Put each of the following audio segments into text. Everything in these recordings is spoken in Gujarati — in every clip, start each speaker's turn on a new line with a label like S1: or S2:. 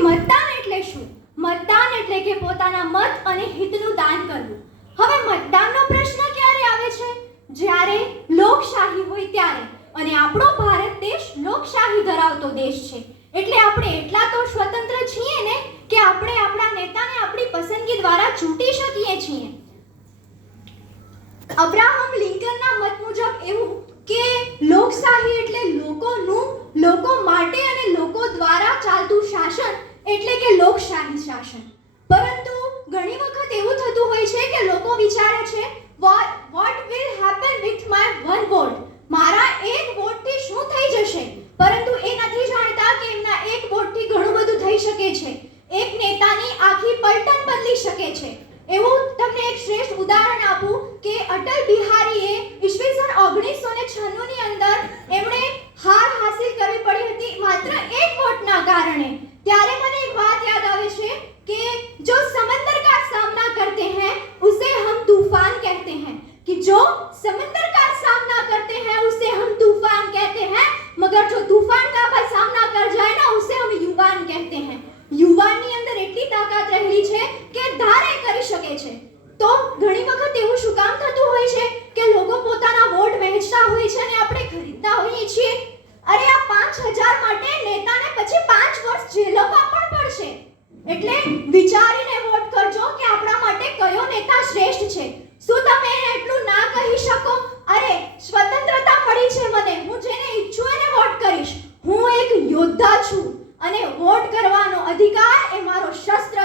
S1: મતદાન એટલે શું? મતદાન એટલે કે પોતાના મત અને હિતનું દાન કરવું. હવે મતદાનનો પ્રશ્ન ક્યારે આવે છે? જ્યારે લોકશાહી હોય ત્યારે. અને આપણો ભારત દેશ લોકશાહી ધરાવતો દેશ છે. એટલે આપણે એટલા તો સ્વતંત્ર છીએ ને કે આપણે આપણા નેતાને આપણી પસંદગી દ્વારા ચૂંટી શકીએ છીએ. અબ્રાહમ લિંકનના મત મુજબ એવું કે લોકશાહી એટલે લોકોનું, લોકો માટે અને લોકો દ્વારા ચાલતું શાસન એટલે કે લોકશાહી શાસન પરંતુ ઘણી વખત એવું થતું લોકો વિચારે છે what will happen with my one vote મારા એક વોટથી શું થઈ જશે? પરંતુ એ નથી જાણતા કે એમના એક વોટથી ઘણું બધું થઈ શકે છે. એક નેતાની આખી પલટન બદલી શકે છે. એવું તમને એક શ્રેષ્ઠ ઉદાહરણ આપું કે અટલ બિહારીએ ઈસવીસન ઓગણીસો ને છન્નું ની અંદર એમણે હાર હાસિલ કરવી પડી હતી માત્ર એક વોટના કારણે. ત્યારે મને એક વાત યાદ આવે છે કે जो समंदर का सामना करते हैं उसे हम तूफान कहते हैं मगर जो तूफान का पर सामना कर जाए ना उसे हम युवान कहते हैं યુવાનની અંદર એટલી તાકાત રહેલી છે કે ધારે કરી શકે છે તો ઘણી વખત એવું શું કામ થતું હોય છે કે લોકો પોતાના વોટ વહેંચતા હોય છે અને આપણે ખરીદતા હોઈએ છીએ અરે આ પાંચ હજાર માટે નેતાને પછી પાંચ વર્ષ જેલમાં પણ પડશે એટલે વિચારીને વોટ કરજો કે આપણા માટે કયો નેતા શ્રેષ્ઠ છે શું તમે એને એટલું ના કહી શકો અરે, સ્વતંત્રતા મળી છે મને. હું જેને ઈચ્છું એને વોટ કરીશ. હું એક યોદ્ધા છું અને વોટ કરવાનો અધિકાર એ મારો શસ્ત્ર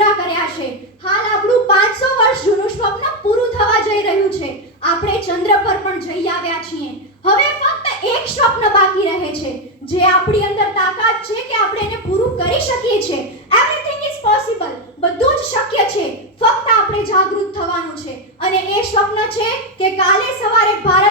S1: પૂરા કર્યા છે. હાલ આપણું પાંચસો વર્ષ જૂનું સ્વપ્ન પૂરું થવા જઈ રહ્યું છે. આપણે ચંદ્ર પર પણ જઈ આવ્યા છીએ. હવે ફક્ત એક સ્વપ્ન બાકી રહે છે. જે આપણી અંદર તાકાત છે કે આપણે એને પૂરું કરી શકીએ છીએ. એવરીથિંગ ઇઝ પોસિબલ બધું જ શક્ય છે. ફક્ત આપણે જાગૃત થવાનું છે. અને એ સ્વપ્ન છે કે કાલે સવારે ભારત